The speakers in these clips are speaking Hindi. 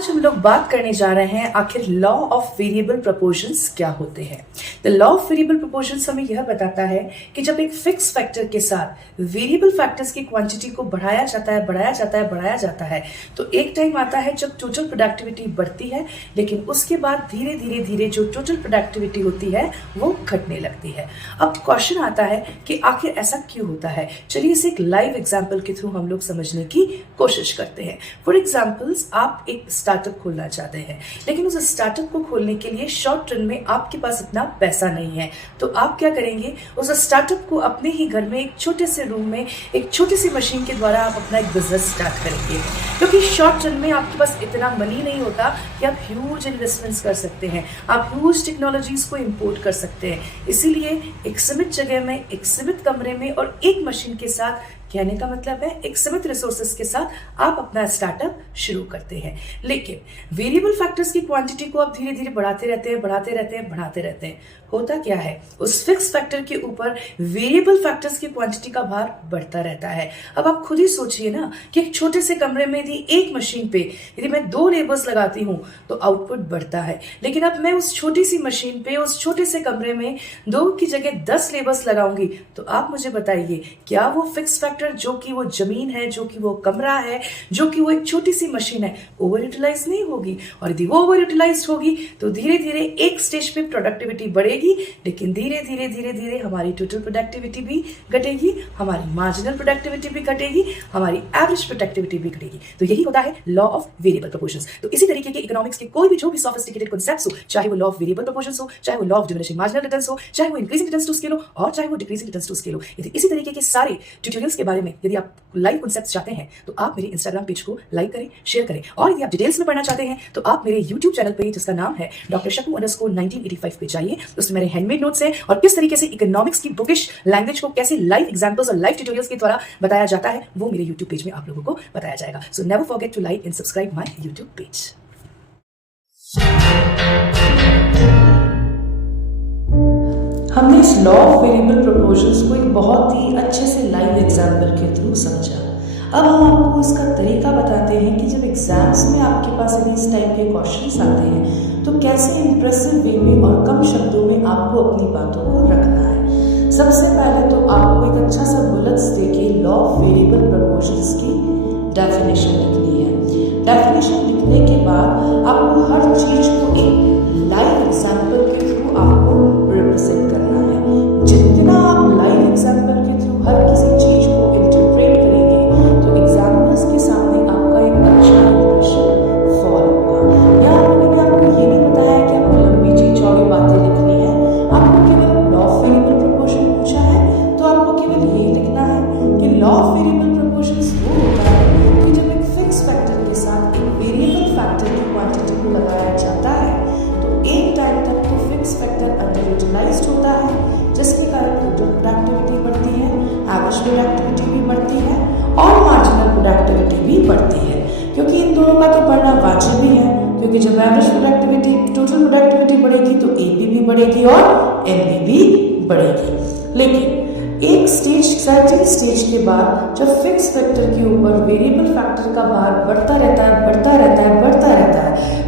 आज हम लोग बात करने जा रहे हैं आखिर लॉ ऑफ वेरिएबल प्रोपोर्शंस क्या होते हैं। The law of variable proportions हमें यह बताता है कि जब एक फिक्स फैक्टर के साथ वेरिएबल फैक्टर्स की क्वांटिटी को बढ़ाया जाता है तो एक टाइम आता है जब टोटल प्रोडक्टिविटी बढ़ती है, लेकिन उसके बाद धीरे धीरे जो टोटल प्रोडक्टिविटी होती है वो घटने लगती है। अब क्वेश्चन आता है कि आखिर ऐसा क्यों होता है। चलिए इसे एक लाइव एग्जाम्पल के थ्रू हम लोग समझने की कोशिश करते हैं। फॉर एग्जाम्पल्स, आप एक स्टार्टअप खोलना चाहते हैं, लेकिन उस स्टार्टअप को खोलने के लिए शॉर्ट रन में आपके पास इतना पैसा नहीं है, तो आप क्या करेंगे, उस स्टार्टअप को अपने ही घर में एक छोटे से रूम में एक छोटी सी मशीन के द्वारा आप अपना एक बिजनेस स्टार्ट करेंगे। क्योंकि शॉर्ट रन में आपके पास इतना मनी नहीं होता कि आप ह्यूज इन्वेस्टमेंट्स कर सकते हैं, आप ह्यूज टेक्नोलॉजीज को इंपोर्ट कर सकते हैं। इसीलिए एक सीमित जगह में, एक सीमित कमरे में और एक मशीन के साथ, कहने का मतलब है एक सीमित रिसोर्सेज के साथ आप अपना स्टार्टअप शुरू करते हैं। लेकिन वेरिएबल फैक्टर्स की क्वांटिटी को आप धीरे धीरे बढ़ाते रहते हैं। होता क्या है, उस फिक्स फैक्टर के ऊपर वेरिएबल फैक्टर्स की क्वांटिटी का भार बढ़ता रहता है। अब आप खुद ही सोचिए ना कि एक छोटे से कमरे में यदि एक मशीन पे यदि मैं 2 लेबर्स लगाती हूँ तो आउटपुट बढ़ता है, लेकिन अब मैं उस छोटी सी मशीन पे उस छोटे से कमरे में 2 की जगह 10 लेबर्स लगाऊंगी, तो आप मुझे बताइए क्या वो फिक्स फैक्टर जो कि वो जमीन है, जो कि वो कमरा है, जो कि वो एक छोटी सी मशीन है, ओवर यूटिलाइज नहीं होगी? और यदि वो ओवर यूटिलाइज होगी तो धीरे धीरे एक स्टेज पे प्रोडक्टिविटी बढ़ेगी, लेकिन धीरे धीरे हमारी टोटल प्रोडक्टिविटी भी घटेगी, हमारी मार्जिनल प्रोडक्टिविटी भी घटेगी, हमारी एवरेज प्रोडक्टिविटी भी घटेगी। तो यही होता है लॉ ऑफ वेरिएबल प्रोपोर्शंस। तो इसी तरीके के इकोनॉमिक्स के कोई भी जो भी सोफिस्टिकेटेड कॉन्सेप्ट्स हो, चाहे वो लॉ ऑफ वेरिएबल प्रोपोर्शंस हो, चाहे वो law of diminishing marginal returns हो, चाहे वो इंक्रीजिंग रिटर्न्स टू स्केल हो, और चाहे वो डिक्रीजिंग रिटर्न्स टू स्केल हो, यदि इसी तरीके के सारे ट्यूटोरियल्स के बारे में यदि आप लाइव कॉन्सेप्ट्स चाहते हैं तो आप मेरे इंस्टाग्राम पेज को लाइक करें, शेयर करें, और यदि आप डिटेल्स में पढ़ना चाहते हैं तो आप मेरे यूट्यूब चैनल पे जिसका नाम है डॉक्टर शकु_1985 पे जाइए। उसमें मेरे हैंडमेड नोट्स हैं और किस तरीके से इकोनॉमिक्स की बुकिश लैंग्वेज को कैसे लाइव एग्जांपल्स और लाइव ट्यूटोरियल्स के द्वारा बताया जाता है वो मेरे यूट्यूब पेज में आप लोगों को बताया जाएगा। So never forget to like and subscribe my YouTube page. हमने इस लॉ ऑफ वेरिएबल प्रोपोर्शंस को एक बहुत ही अच्छे से लाइव एग्जाम्पल के थ्रू समझा। अब हम आपको इसका तरीका बताते हैं कि जब एग्जाम्स में आपके पास यदि इस टाइप के क्वेश्चंस आते हैं तो कैसे इंप्रेसिव वे में और कम शब्दों में आपको अपनी बातों को रखना है। सबसे पहले तो आपको एक अच्छा सा बुलेट्स देके लॉ ऑफ वेरिएबल प्रोपोर्शंस की डेफिनेशन लिखनी है। डेफिनेशन लिखने के बाद आपको हर चीज को एक लाइव एग्जाम्पल के थ्रू आपको रिप्रेजेंट करना है। जितना आप लाइव एग्जाम्पल के थ्रू हर किसी चीज को इंटरप्रेट करेंगे तो एग्जाम्पल्स के सामने आपका एक अच्छा इंप्रेशन फॉल होगा। यहाँ मैंने आपको ये नहीं बताया कि आपको लंबी चौड़ी बातें लिखनी है, आपको केवल लॉ ऑफ वेरिएबल प्रोपोर्शन पूछा है तो आपको केवल ये लिखना है कि लॉ ऑफ वेरिएबल प्रोपोर्शंस वो होता है कि जब एक फिक्स फैक्टर के साथ एक वेरिएबल फैक्टर की क्वांटिटी को लगाया जाता है तो एक टाइम तक तो फिक्स फैक्टर अंडर यूटिलाइज्ड होता है, जिसके कारण टोटल प्रोडक्टिविटी बढ़ती है, एवरेज प्रोडक्टिविटी भी बढ़ती है और मार्जिनल प्रोडक्टिविटी भी बढ़ती है। क्योंकि इन दोनों का तो बढ़ना वाजिब ही है, क्योंकि जब एवरेज प्रोडक्टिविटी टोटल प्रोडक्टिविटी बढ़ेगी तो एपी भी बढ़ेगी और एमपी भी बढ़ेगी। लेकिन एक स्टेज, सर्टेन स्टेज के बाद जब फिक्स फैक्टर के ऊपर वेरिएबल फैक्टर का भार बढ़ता रहता है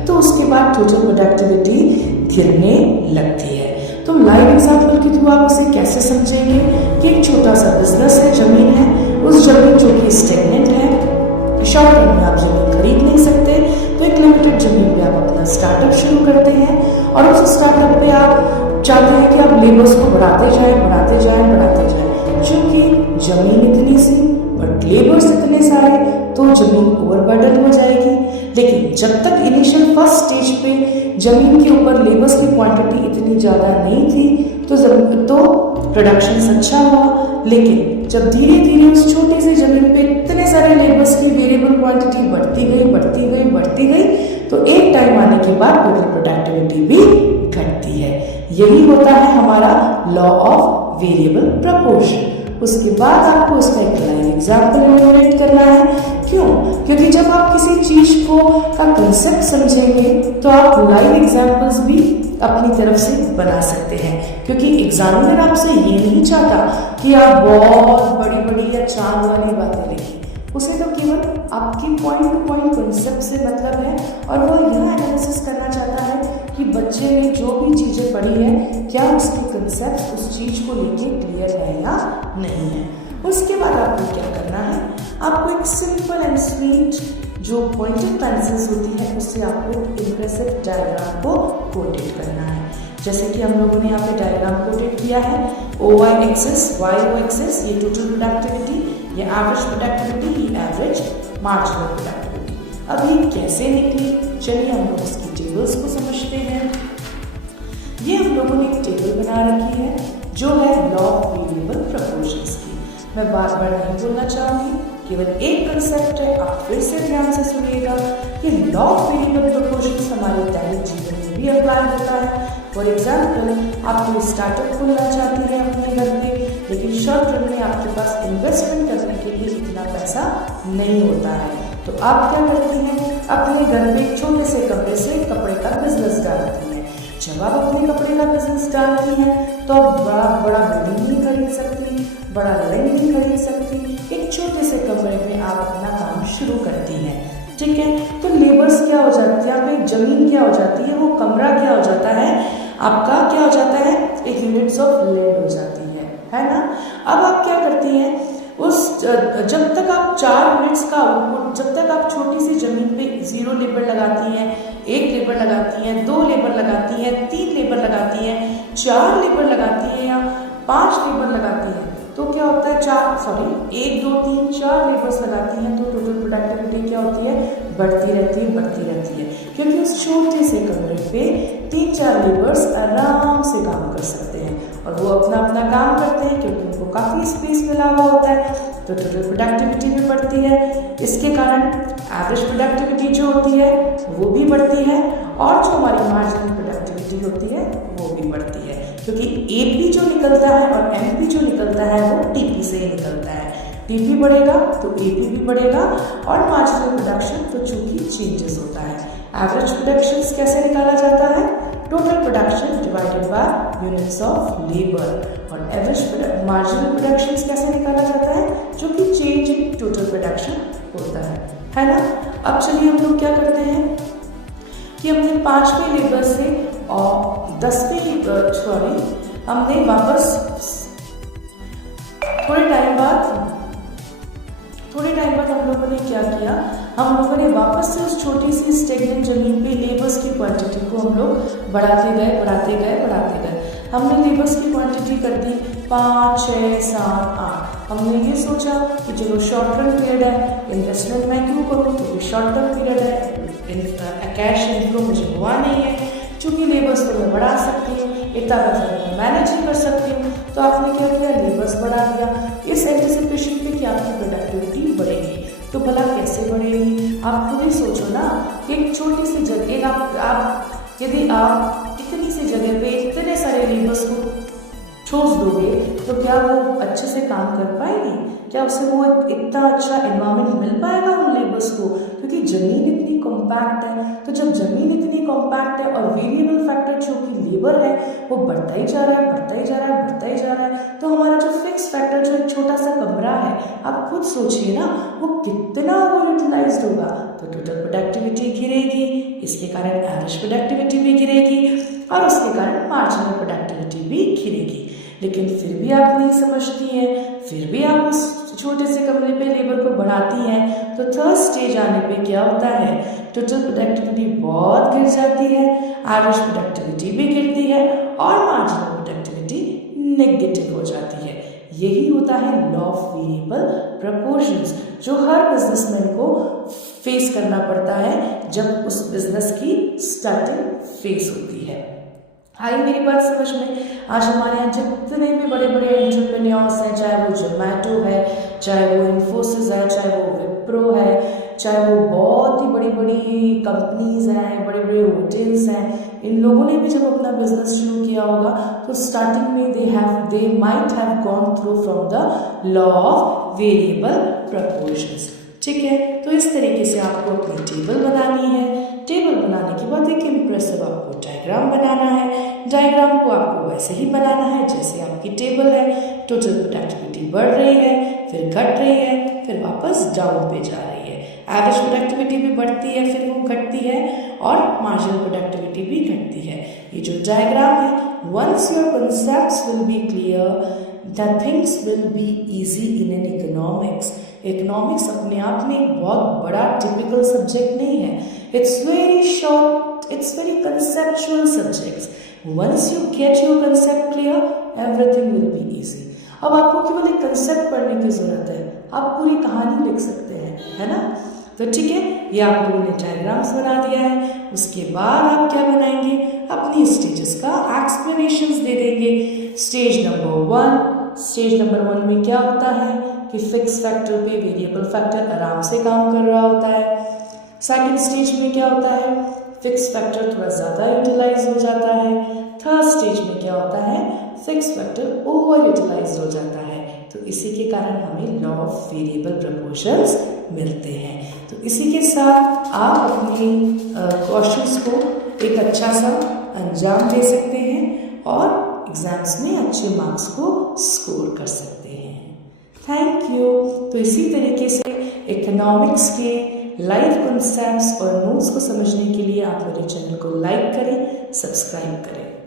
तो उसके बाद टोटल प्रोडक्टिविटी गिरने लगती है। तो लाइव एग्जाम्पल के थ्रू आप उसे कैसे समझेंगे कि एक छोटा सा बिजनेस है, जमीन है, उस जमीन जो कि स्टेगनेंट है, शॉर्ट टर्म में आप जमीन खरीद नहीं सकते, तो एक लिमिटेड जमीन पे आप अपना स्टार्टअप शुरू करते हैं और उस स्टार्टअप पे आप चाहते हैं कि आप लेबर्स को बढ़ाते जाएं। चूंकि जमीन इतनी सी बट लेबर्स इतने सारे तो जमीन ओवरबर्डन हो जाएगी। लेकिन जब तक इनिशियल फर्स्ट स्टेज पे जमीन के ऊपर लेबर्स की क्वांटिटी इतनी ज़्यादा नहीं थी तो प्रोडक्शन अच्छा हुआ। लेकिन जब धीरे धीरे उस छोटी सी जमीन पे इतने सारे लेबर्स की वेरिएबल क्वांटिटी बढ़ती गई तो एक टाइम आने के बाद टोटल प्रोडक्टिविटी भी घटती है। यही होता है हमारा लॉ ऑफ वेरिएबल प्रोपोर्शन। उसके बाद आपको उसका एक लाइव एग्जाम्पल इनोवेट करना है। क्यों? क्योंकि जब आप किसी चीज को का कंसेप्ट समझेंगे तो आप लाइव एग्जाम्पल्स भी अपनी तरफ से बना सकते हैं। क्योंकि एग्जामिनर आपसे ये नहीं चाहता कि आप बहुत बड़ी बड़ी या चांद वाली बातें लिखें, उसे तो केवल आपकी पॉइंट टू पॉइंट कंसेप्ट से मतलब है और वो यह एनालिसिस करना चाहता है कि बच्चे ने जो भी चीज़ें पढ़ी है क्या उसके कंसेप्ट उस चीज़ को लेके क्लियर है या नहीं है। उसके बाद आपको क्या करना है, आपको एक सिंपल एंड स्वीट जो पॉइंटेड पेंसिल्स होती है उससे आपको इम्प्रेसिव डायग्राम को कोटेड करना है। जैसे कि हम लोगों ने यहाँ पे डायग्राम कोटेड किया है, OY एक्सिस, YO एक्सिस, ये टोटल प्रोडक्टिविटी, ये एवरेज प्रोडक्टिविटी, ये एवरेज मार्जिनल प्रोडक्टिविटी। अब ये कैसे निकली, चलिए हम लोग इसकी टेबल्स को समझते हैं। ये हम लोगों ने एक टेबल बना रखी है जो है लॉ ऑफ वेरिएबल प्रोपोर्शंस की। मैं बार बार नहीं बोलना चाहूँगी, केवल एक कंसेप्ट है, आप फिर से ध्यान से सुनिएगा कि लॉ ऑफ वेरिएबल प्रोपोर्शंस हमारे दैनिक जीवन में भी अप्लाई होता है। फॉर एग्जाम्पल, आप कोई स्टार्टअप खोलना चाहती हैं अपने घर पे, लेकिन शॉर्ट टर्म में आपके पास इन्वेस्टमेंट करने के लिए इतना पैसा नहीं होता है, तो आप क्या करती हैं, अपने घर पे एक छोटे से कपड़े से कपड़े का बिजनेस डालती हैं। जब आप अपने कपड़े का बिजनेस डालती हैं तो आप बड़ा बड़ा बिल्डिंग नहीं खरीद सकती, बड़ा लैंड नहीं खरीद सकती, एक छोटे से कमरे में आप अपना काम शुरू करती हैं, ठीक है। तो लेबर्स क्या हो जाती है, यहाँ पे जमीन क्या हो जाती है, वो कमरा क्या हो जाता है, आपका क्या हो जाता है, एक यूनिट्स ऑफ लैंड हो जाती है ना। अब आप क्या करती हैं, उस जब तक आप 4 यूनिट्स का आउटपुट, जब तक आप छोटी सी जमीन पे 0 लेबर लगाती हैं, 1 लेबर लगाती हैं, 2 लेबर लगाती हैं, 3 लेबर लगाती हैं, 4 लेबर लगाती हैं या 5 लेबर लगाती हैं, तो क्या होता है 1 2 3 4 लेबर्स लगाती हैं तो टोटल प्रोडक्टिविटी क्या होती है, बढ़ती रहती है, क्योंकि उस छोटे से कमरे पे 3-4 लेबर्स आराम से काम कर सकते हैं और वो अपना अपना काम करते हैं क्योंकि उनको काफ़ी स्पेस मिला हुआ होता है, तो टोटल प्रोडक्टिविटी भी बढ़ती है। इसके कारण एवरेज प्रोडक्टिविटी जो होती है वो भी बढ़ती है और जो हमारी मार्जिनल प्रोडक्टिविटी होती है वो भी बढ़ती है, क्योंकि AP जो निकलता है और MP जो निकलता है वो TP से ही निकलता है। TP बढ़ेगा तो AP भी बढ़ेगा और मार्जिनल प्रोडक्शन तो चूंकि चेंजेस होता है। एवरेज प्रोडक्शन कैसे निकाला जाता है, total production divided by units of labour, और एवरेज मार्जिनल प्रोडक्शन कैसे निकाला जाता है, जो कि चेंज इन टोटल प्रोडक्शन होता है ना। अब चलिए हम लोग क्या करते हैं कि हमने 5वें लेबर से और 10वें हमने वापस थोड़े टाइम बाद हम लोगों ने क्या किया, हम लोगों ने वापस से उस छोटी सी स्टेगनेंट जमीन पे लेबर्स की क्वांटिटी को हम लोग बढ़ाते गए। हमने लेबर्स की क्वांटिटी कर दी 5, 6, 7, 8। हमने ये सोचा कि चलो शॉर्ट टर्म पीरियड है, इन्वेस्टमेंट मैं क्यों करूँ, क्योंकि शॉर्ट टर्म पीरियड है, कैश इनफ्लो मुझे हुआ नहीं है, चूँकि लेबर्स को मैं बढ़ा सकती हूँ, इतना पैसा मैं मैनेज ही कर सकती हूँ, तो आपने क्या किया, लेबर्स बढ़ा दिया इस एंटिसिपेशन पे कि आपकी प्रोडक्टिविटी बढ़ेगी। तो भला कैसे बढ़ेगी, आप खुद ही सोचो ना, एक छोटी सी जगह आप यदि आप इतनी सी जगह पे इतने सारे लेबर्स को छोड़ दोगे तो क्या वो अच्छे से काम कर पाएगी, क्या उसे वो इतना अच्छा एनवायरनमेंट मिल पाएगा उन लेबर्स को, क्योंकि ज़मीन इतनी कॉम्पैक्ट है। तो जब ज़मीन इतनी कॉम्पैक्ट है और वेरिएबल फैक्टर जो कि लेबर है वो बढ़ता ही जा रहा है, तो हमारा जो फिक्स फैक्टर जो एक छोटा सा कमरा है, आप खुद सोचिए ना, वो कितना ओवर यूटिलाइज्ड होगा, तो टोटल प्रोडक्टिविटी गिरेगी, इसके कारण एवरेज प्रोडक्टिविटी भी गिरेगी और उसके कारण मार्जिनल प्रोडक्टिविटी भी गिरेगी। लेकिन फिर भी आप नहीं समझती हैं, फिर भी आप उस छोटे से कमरे पे लेबर को बढ़ाती हैं, तो थर्ड स्टेज आने पे क्या होता है, टोटल प्रोडक्टिविटी बहुत गिर जाती है, एवरेज प्रोडक्टिविटी भी गिरती है और मार्जिनल प्रोडक्टिविटी नेगेटिव हो जाती है। यही होता है लॉ ऑफ वेरिएबल प्रोपोर्शंस, जो हर बिजनेसमैन को फेस करना पड़ता है जब उस बिजनेस की स्टार्टिंग फेस होती है। आई मेरी बात समझ में। आज हमारे यहाँ जितने भी बड़े बड़े एंटरप्रेन्योर्स हैं, चाहे वो जोमेटो है, चाहे वो इन्फोसिस है, चाहे वो विप्रो है, चाहे वो बहुत ही बड़ी बड़ी कंपनीज हैं, बड़े बड़े होटल्स हैं, इन लोगों ने भी जब अपना बिजनेस शुरू किया होगा तो स्टार्टिंग में they might have gone through from the law of variable proportions. ठीक है, तो इस तरीके से आपको अपनी टेबल बनानी है। टेबल बनाने के बाद एक इम्प्रेसिव आपको डायग्राम बनाना है। डायग्राम को आपको वैसे ही बनाना है जैसे आपकी टेबल है, टोटल प्रोडक्टिविटी बढ़ रही है, फिर घट रही है, फिर वापस डाउन पे जा रही है। एवरेज प्रोडक्टिविटी भी बढ़ती है, फिर वो घटती है, और मार्जिनल प्रोडक्टिविटी भी घटती है। ये जो डायग्राम है, once your concepts will be clear the things will be easy in an economics. Economics अपने आप में एक बहुत बड़ा टिपिकल सब्जेक्ट नहीं है। It's very short, it's very conceptual subjects. Once you get your concept clear, everything will be easy. अब आपको केवल एक कंसेप्ट पढ़ने की जरूरत है, आप पूरी कहानी लिख सकते हैं, है ना। तो ठीक है, ये आप लोगों ने डायग्राम्स बना दिया है। उसके बाद आप क्या बनाएंगे, अपनी स्टेजेस का एक्सप्लेनेशंस दे देंगे। स्टेज नंबर 1, स्टेज नंबर 1 में क्या होता है कि फिक्स फैक्टर पे वेरिएबल फैक्टर आराम से काम कर रहा होता है। सेकंड स्टेज में क्या होता है, फिक्स फैक्टर थोड़ा ज़्यादा यूटिलाइज हो जाता है। थर्ड स्टेज में क्या होता है, फिक्स फैक्टर ओवर यूटिलाइज हो जाता है। तो इसी के कारण हमें लॉ ऑफ वेरिएबल प्रपोर्शंस मिलते हैं। तो इसी के साथ आप अपने क्वेश्चंस को एक अच्छा सा अंजाम दे सकते हैं और एग्जाम्स में अच्छे मार्क्स को स्कोर कर सकते हैं। Thank you. तो इसी तरीके से इकोनॉमिक्स के लाइव कॉन्सेप्ट्स और नोट्स को समझने के लिए आप मेरे चैनल को लाइक करें, सब्सक्राइब करें।